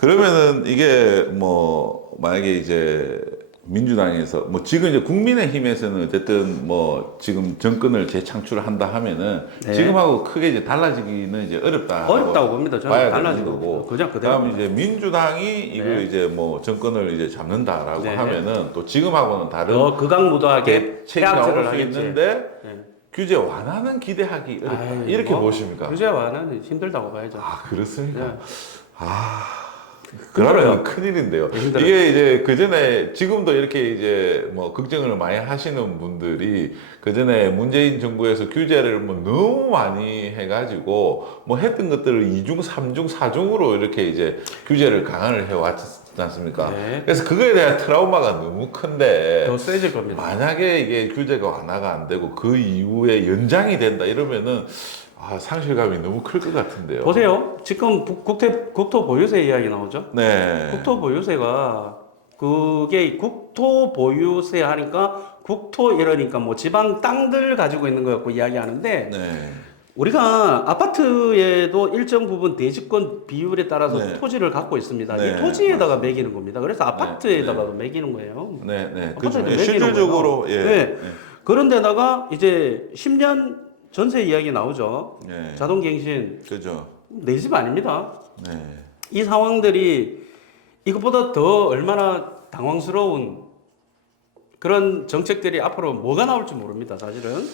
그러면은 이게 뭐 만약에 이제 민주당에서 뭐 지금 이제 국민의힘에서는 어쨌든 뭐 지금 정권을 재창출한다 하면은 지금하고 크게 이제 달라지기는 이제 어렵다고 봅니다. 저는 달라진 거고. 그냥 그대로. 그다음 이제 민주당이 이걸 이제 뭐 정권을 이제 잡는다라고 하면은 또 지금하고는 다른 극악무도하게 책이 나올 수 있는데 규제 완화는 기대하기 어렵다. 이렇게 보십니까? 규제 완화는 힘들다고 봐야죠. 그렇습니까? 그러면 큰일인데요. 힘들어요. 이게 이제 그 전에 지금도 이렇게 이제 뭐 걱정을 많이 하시는 분들이 그 전에 문재인 정부에서 규제를 뭐 너무 많이 해가지고 뭐 했던 것들을 2중, 3중, 4중으로 이렇게 이제 규제를 강화를 해왔지 않습니까? 네. 그래서 그거에 대한 트라우마가 너무 큰데 더 세질 겁니다. 만약에 이게 규제가 완화가 안 되고 그 이후에 연장이 된다 이러면은 상실감이 너무 클 것 같은데요. 보세요. 지금 국토 보유세 이야기 나오죠? 네. 국토 보유세가 그게 국토 보유세 하니까 국토 이러니까 뭐 지방 땅들 가지고 있는 거 갖고 이야기하는데 네. 우리가 아파트에도 일정 부분 대지권 비율에 따라서 네. 토지를 갖고 있습니다. 네. 이 토지에다가 매기는 겁니다. 그래서 아파트에다가도 매기는 거예요. 네, 네. 아파트에도 그죠. 매기는 실질적으로 거예요. 예. 네. 그런데다가 이제 10년 전세 이야기 나오죠. 예. 자동갱신 그죠. 내 집 아닙니다. 네. 이 상황들이 이것보다 더 얼마나 당황스러운 그런 정책들이 앞으로 뭐가 나올지 모릅니다. 사실은.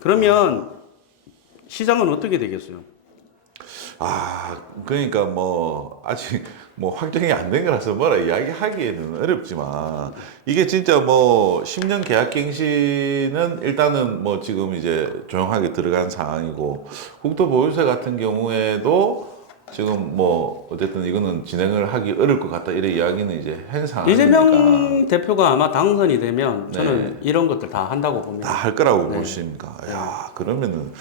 그러면 시장은 어떻게 되겠어요? 그러니까 뭐 아직 뭐 확정이 안 된 거라서 뭐라 이야기하기에는 어렵지만 이게 진짜 뭐 10년 계약갱신은 일단은 뭐 지금 이제 조용하게 들어간 상황이고 국토보유세 같은 경우에도 지금 뭐 어쨌든 이거는 진행을 하기 어려울 것 같다 이런 이야기는 이제 한 상황이니까 이재명 대표가 아마 당선이 되면 저는 네. 이런 것들 다 한다고 봅니다. 다 할 거라고 네. 보십니까? 야 그러면은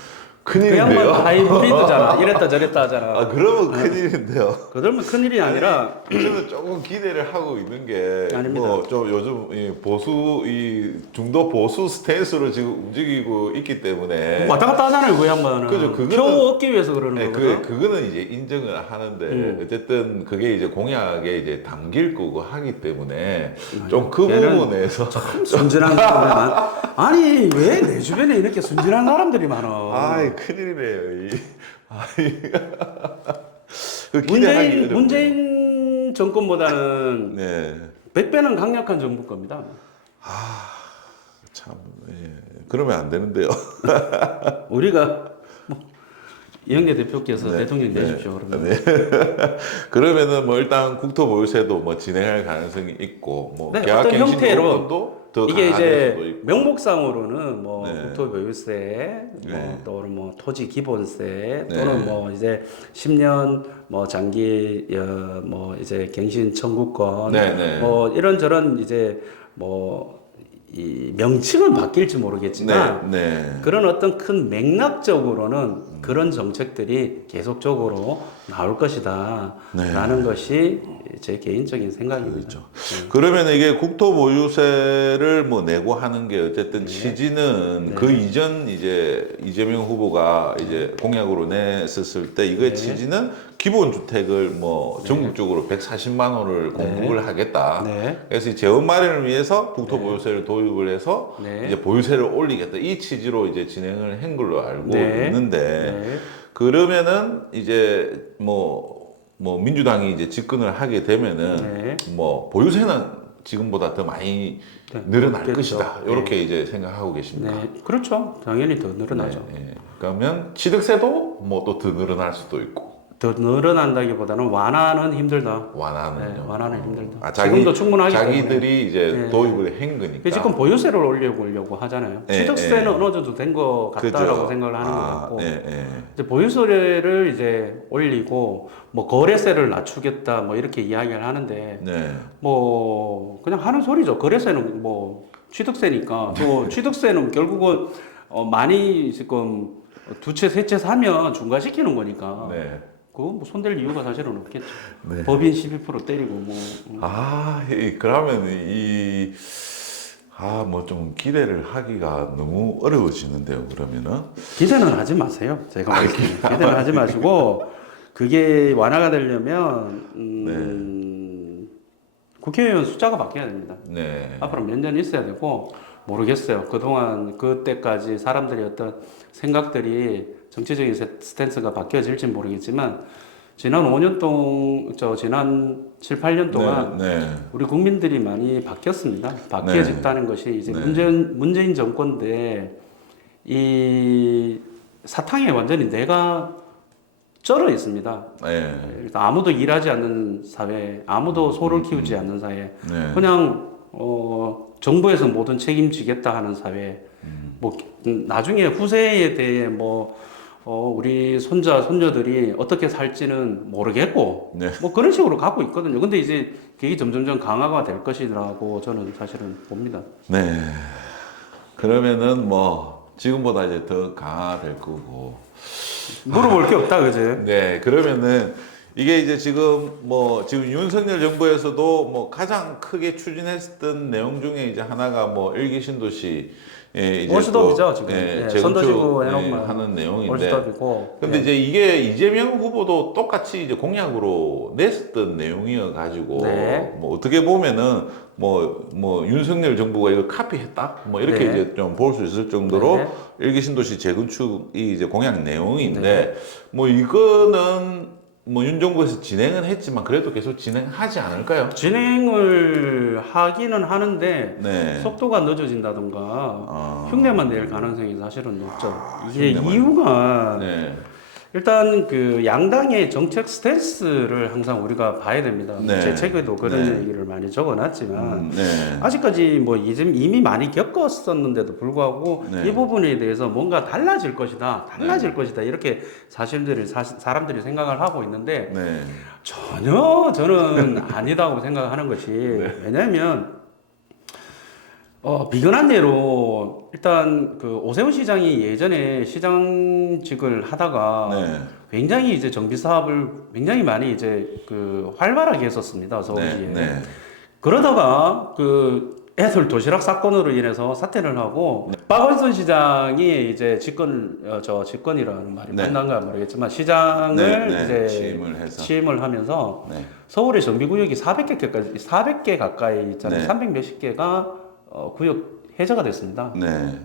그 큰일인데요. 양반 하이브리드잖아. 이랬다 저랬다 하잖아. 그러면 큰일인데요. 그러면 큰일이 아니라 저는 조금 기대를 하고 있는 게 아닙니다. 뭐 좀 요즘 이 보수 이 중도 보수 스탠스로 지금 움직이고 있기 때문에 왔다 갔다 하잖아요. 그 양반은. 그죠, 그거는- 표 얻기 위해서 그러는 네, 거거든. 그거는 이제 인정을 하는데 어쨌든 그게 이제 공약에 이제 담길 거고 하기 때문에 좀 그 얘는 부분에서 순진한 사람들만 아니 왜 내 주변에 이렇게 순진한 사람들이 많아. 아이 큰일이네요. 그 기대하기 어렵네요. 문재인 정권보다는 네. 100배는 강력한 정부 겁니다. 참 예. 그러면 안 되는데요. 우리가 뭐 이영애 대표께서 네, 대통령 네, 되십시오. 그러면 네. 그러면은 뭐 일단 국토보유세도 뭐 진행할 가능성이 있고 뭐 네, 계약 어떤 갱신 형태로 요건도 더 이게 강화될 수도 이제 있고. 명목상으로는 뭐 네. 국토보유세, 네. 또는 뭐 토지 기본세, 네. 또는 뭐 이제 10년 뭐 장기 뭐 이제 갱신 청구권, 네, 네. 뭐 이런저런 이제 뭐 이 명칭은 바뀔지 모르겠지만 네, 네. 그런 어떤 큰 맥락적으로는 그런 정책들이 계속적으로 나올 것이다 네. 라는 것이 제 개인적인 생각입니다. 그렇죠. 그러면 이게 국토보유세를 뭐 내고 하는 게 어쨌든 취지는 그 이전 이제 이재명 후보가 이제 공약으로 냈었을 때 이거의 취지는 기본주택을 뭐 전국적으로 140만 호를 공급을 하겠다. 네. 그래서 이 재원 마련을 위해서 국토보유세를 도입을 해서 네. 이제 보유세를 올리겠다. 이 취지로 이제 진행을 한 걸로 알고 네. 있는데 네. 그러면은 이제 뭐 민주당이 이제 집권을 하게 되면은 네. 뭐 보유세는 지금보다 더 많이 네, 늘어날 그렇겠죠. 것이다. 네. 이렇게 이제 생각하고 계십니까? 네, 그렇죠. 당연히 더 늘어나죠. 네, 네. 그러면 취득세도 뭐 또 더 늘어날 수도 있고 더 늘어난다기보다는 완화는 힘들다. 완화는요. 네, 완화는 힘들다. 자기, 지금도 충분하기 자기들이 때문에. 이제 네. 도입을 한 거니까. 그 지금 보유세를 올려보려고 하잖아요. 네, 취득세는 네. 어느 정도 된 것 같다라고 그죠. 생각을 하는 것 같고 네, 네. 이제 보유세를 이제 올리고 뭐 거래세를 낮추겠다 뭐 이렇게 이야기를 하는데 네. 뭐 그냥 하는 소리죠. 거래세는 뭐 취득세니까 또 취득세는 결국은 많이 지금 두 채 세 채 사면 중과시키는 거니까 네. 그거 뭐 손댈 이유가 사실은 없겠죠. 네. 법인 12% 때리고 뭐 그러면 뭐 좀 기대를 하기가 너무 어려워지는데요, 그러면은. 기대는 하지 마세요. 제가 말씀드린 기대는 하지 마시고 그게 완화가 되려면 국회의원 숫자가 바뀌어야 됩니다. 네. 앞으로 몇 년 있어야 되고 모르겠어요. 그동안 그때까지 사람들의 어떤 생각들이 정치적인 스탠스가 바뀌어질지 모르겠지만 지난 5년 지난 7, 8년 동안 네. 우리 국민들이 많이 바뀌었습니다. 바뀌어졌다는 것이 이제 네. 문재인 정권 때 이 사탕에 완전히 내가 쩔어 있습니다. 네. 일단 아무도 일하지 않는 사회, 아무도 소를 키우지 않는 사회, 네. 그냥 정부에서 모든 책임지겠다 하는 사회. 뭐 나중에 후세에 대해 우리 손자 손녀들이 어떻게 살지는 모르겠고 네. 뭐 그런 식으로 갖고 있거든요. 근데 이제 그게 점점점 강화가 될 것이라고 저는 사실은 봅니다. 네. 그러면은 뭐 지금보다 이제 더 강화될 거고. 물어볼 게 없다, 그지? 네. 그러면은 이게 이제 지금 지금 윤석열 정부에서도 가장 크게 추진했던 내용 중에 이제 하나가 일기 신도시 이제 원스톱이죠, 지금. 예, 선도시고 재건축 해놓으면 하는 내용인데. 원스톱이고. 근데 이제 이게 이재명 후보도 똑같이 이제 공약으로 냈었던 내용이어 가지고 네. 어떻게 보면은 윤석열 정부가 이걸 카피했다 이렇게 네. 이제 좀 볼 수 있을 정도로 네. 일기 신도시 재건축이 이제 공약 내용인데 이거는 윤 정부에서 진행은 했지만 그래도 계속 진행하지 않을까요? 진행을 하기는 하는데 네. 속도가 늦어진다던가 흉내만 낼 가능성이 사실은 높죠. 이게 흉내만. 이유가 네. 일단 그 양당의 정책 스탠스를 항상 우리가 봐야 됩니다. 네. 제 책에도 그런 네. 얘기를 많이 적어놨지만 네. 아직까지 이미 많이 겪었었는데도 불구하고 네. 이 부분에 대해서 뭔가 달라질 것이다 이렇게 사람들이 생각을 하고 있는데 네. 전혀 저는 아니다고 생각하는 것이 왜냐하면 비근한 예로 일단 그 오세훈 시장이 예전에 시장직을 하다가 네. 굉장히 이제 정비 사업을 굉장히 많이 이제 그 활발하게 했었습니다, 서울시에. 네. 그러다가 그 애들 도시락 사건으로 인해서 사퇴를 하고 박원순 시장이 이제 집권이라는 말이 네. 맞는가 모르겠지만 시장을 네. 이제 취임을 하면서 네. 서울의 정비구역이 400개 가까이 있잖아요. 네. 300 몇십 개가 구역 해제가 됐습니다. 네.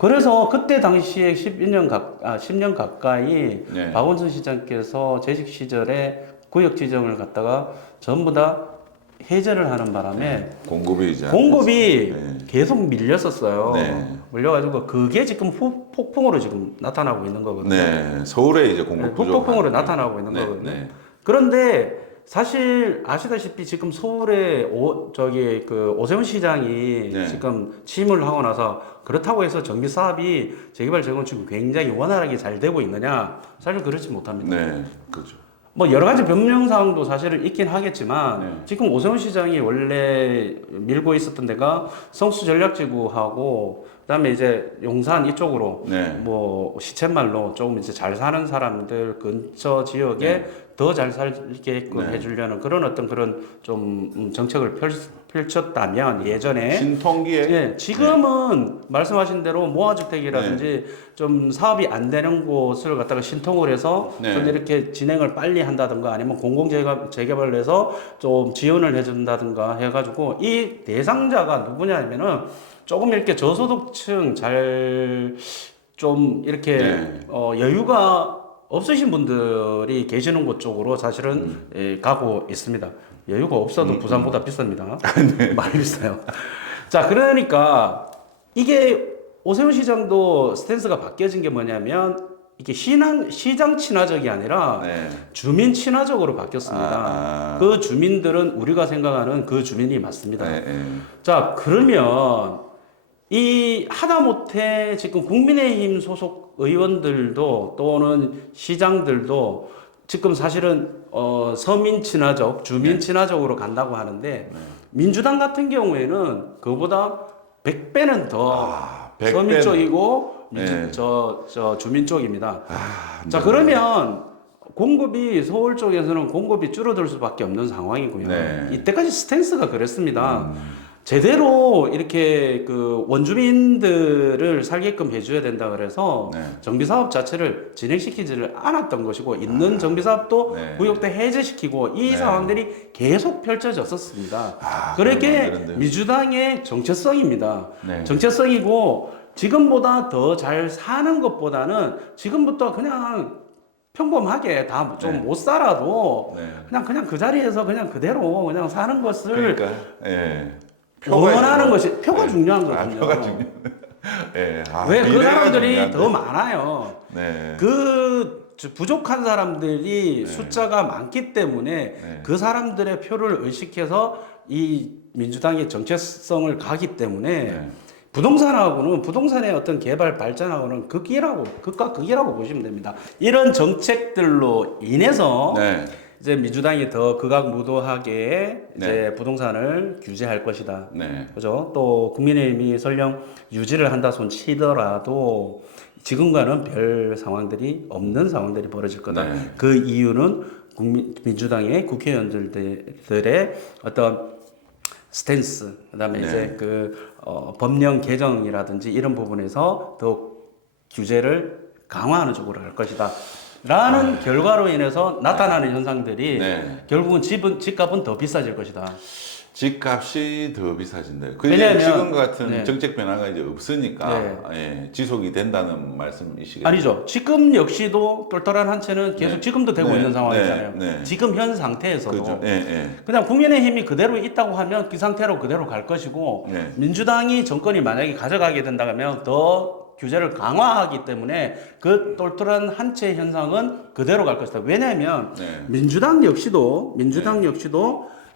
그래서 그때 당시에 10년 가까이 네. 박원순 시장께서 재직 시절에 구역 지정을 갖다가 전부 다 해제를 하는 바람에 공급이 네. 계속 밀렸었어요. 네. 밀려가지고 그게 지금 폭풍으로 지금 나타나고 있는 거거든요. 네. 서울에 이제 공급 부족. 폭풍으로 나타나고 있는 거거든요. 네. 그런데 사실 아시다시피 지금 서울에 오세훈 시장이 네. 지금 취임을 하고 나서 그렇다고 해서 정비 사업이 재개발 재건축이 굉장히 원활하게 잘 되고 있느냐? 사실 그렇지 못합니다. 네. 그렇죠. 여러 가지 변명 사항도 사실은 있긴 하겠지만 네. 지금 오세훈 시장이 원래 밀고 있었던 데가 성수 전략지구하고 그다음에 이제 용산 이쪽으로 네. 시쳇말로 조금 이제 잘 사는 사람들 근처 지역에 더 잘 살게끔 네. 해주려는 그런 어떤 그런 좀 정책을 펼쳤다면 예전에 신통기에 지금은 말씀하신 대로 모아주택이라든지 좀 사업이 안 되는 곳을 갖다가 신통을 해서 좀 이렇게 진행을 빨리 한다든가 아니면 공공재개발을 해서 좀 지원을 해준다든가 해가지고 이 대상자가 누구냐면은 조금 이렇게 저소득층 좀 이렇게 여유가 없으신 분들이 계시는 곳 쪽으로 사실은 가고 있습니다. 여유가 없어도 부산보다 비쌉니다. 많이 비싸요. 자, 그러니까 이게 오세훈 시장도 스탠스가 바뀌어진 게 뭐냐면 이게 시장 친화적이 아니라 주민 친화적으로 바뀌었습니다. 그 주민들은 우리가 생각하는 그 주민이 맞습니다. 자, 그러면 이 하다못해 지금 국민의힘 소속 의원들도 또는 시장들도 지금 사실은 서민 친화적, 주민 친화적으로 간다고 하는데 민주당 같은 경우에는 그보다 100배는 더 서민 쪽이고 주민 쪽입니다. 자, 그러면 공급이 서울 쪽에서는 공급이 줄어들 수밖에 없는 상황이고요. 이때까지 스탠스가 그랬습니다. 제대로 이렇게 그 원주민들을 살게끔 해줘야 된다 그래서 정비사업 자체를 진행시키지를 않았던 것이고 있는 정비사업도 구역대 해제시키고 이 상황들이 계속 펼쳐졌었습니다. 그렇게 민주당의 정체성입니다. 정체성이고 지금보다 더 잘 사는 것보다는 지금부터 그냥 평범하게 다 좀 못 살아도 그냥 그 자리에서 그냥 그대로 그냥 사는 것을 원하는 것이 표가 중요한 거거든요. 표가 중요해. 왜 그 사람들이 더 많아요. 그 부족한 사람들이 네. 숫자가 많기 때문에 네. 그 사람들의 표를 의식해서 이 민주당의 정체성을 가기 때문에 네. 부동산하고는 부동산의 어떤 개발 발전하고는 극과 극이라고 보시면 됩니다. 이런 정책들로 인해서 네. 이제 민주당이 더 극악무도하게 이제 네. 부동산을 규제할 것이다. 네. 그죠? 또 국민의힘이 설령 유지를 한다 손 치더라도 지금과는 별 상황들이 없는 상황들이 벌어질 거다. 네. 그 이유는 민주당의 국회의원들의 어떤 스탠스, 그다음에 네. 이제 법령 개정이라든지 이런 부분에서 더욱 규제를 강화하는 쪽으로 갈 것이다. 라는 결과로 인해서 나타나는 현상들이 네. 결국은 집값은 더 비싸질 것이다. 집값이 더 비싸진대요. 그게 왜냐하면- 지금 같은 네. 정책 변화가 이제 없으니까 네. 예, 지속이 된다는 말씀이시겠죠? 아니죠. 지금 역시도 똘똘한 한 채는 계속 네. 지금도 되고 네. 있는 상황이잖아요. 네. 네. 지금 현 상태에서도. 그죠? 예, 예. 그냥 국민의힘이 그대로 있다고 하면 그 상태로 그대로 갈 것이고 네. 민주당이 정권이 만약에 가져가게 된다면 더 규제를 강화하기 때문에 그 똘똘한 한 채 현상은 그대로 갈 것이다. 왜냐하면 네. 민주당 역시도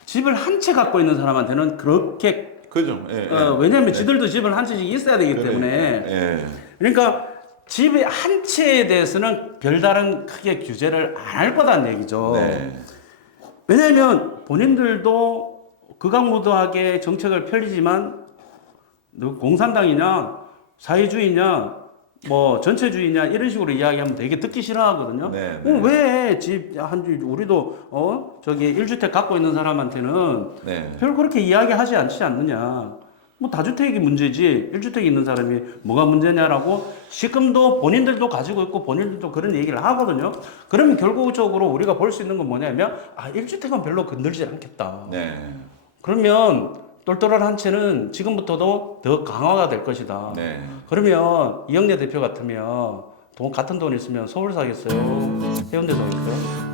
집을 한 채 갖고 있는 사람한테는 그렇게 그죠? 예, 예. 왜냐하면 지들도 집을 한 채씩 있어야 되기 때문에 예. 그러니까 집의 한 채에 대해서는 별다른 크게 규제를 안 할 거다는 얘기죠. 네. 왜냐하면 본인들도 극악무도하게 정책을 펼리지만 공산당이냐 사회주의냐 뭐 전체주의냐 이런 식으로 이야기하면 되게 듣기 싫어하거든요. 네, 왜 집 우리도 저기 1주택 갖고 있는 사람한테는 네. 별 그렇게 이야기하지 않지 않느냐. 뭐 다주택이 문제지 1주택 있는 사람이 뭐가 문제냐라고 지금도 본인들도 가지고 있고 본인들도 그런 얘기를 하거든요. 그러면 결국적으로 우리가 볼 수 있는 건 뭐냐면 1주택은 별로 건들지 않겠다. 네. 그러면 똘똘한 한 채는 지금부터도 더 강화가 될 것이다. 네. 그러면 이영래 대표 같으면 같은 돈 있으면 서울 사겠어요? 해운대 사겠어요?